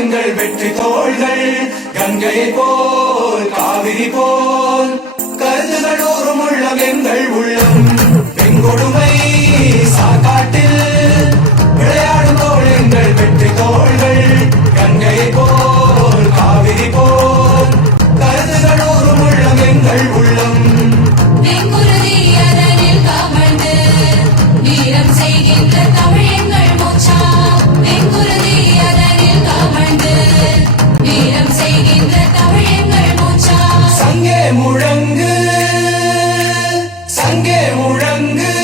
எங்கள் வெற்றி தோள்கள் கங்கை போல் காவிரி போல். கருதுகள் ஒரு உள்ளம் எங்கள் உள்ளம். பெண்கொடுமை முழங்கு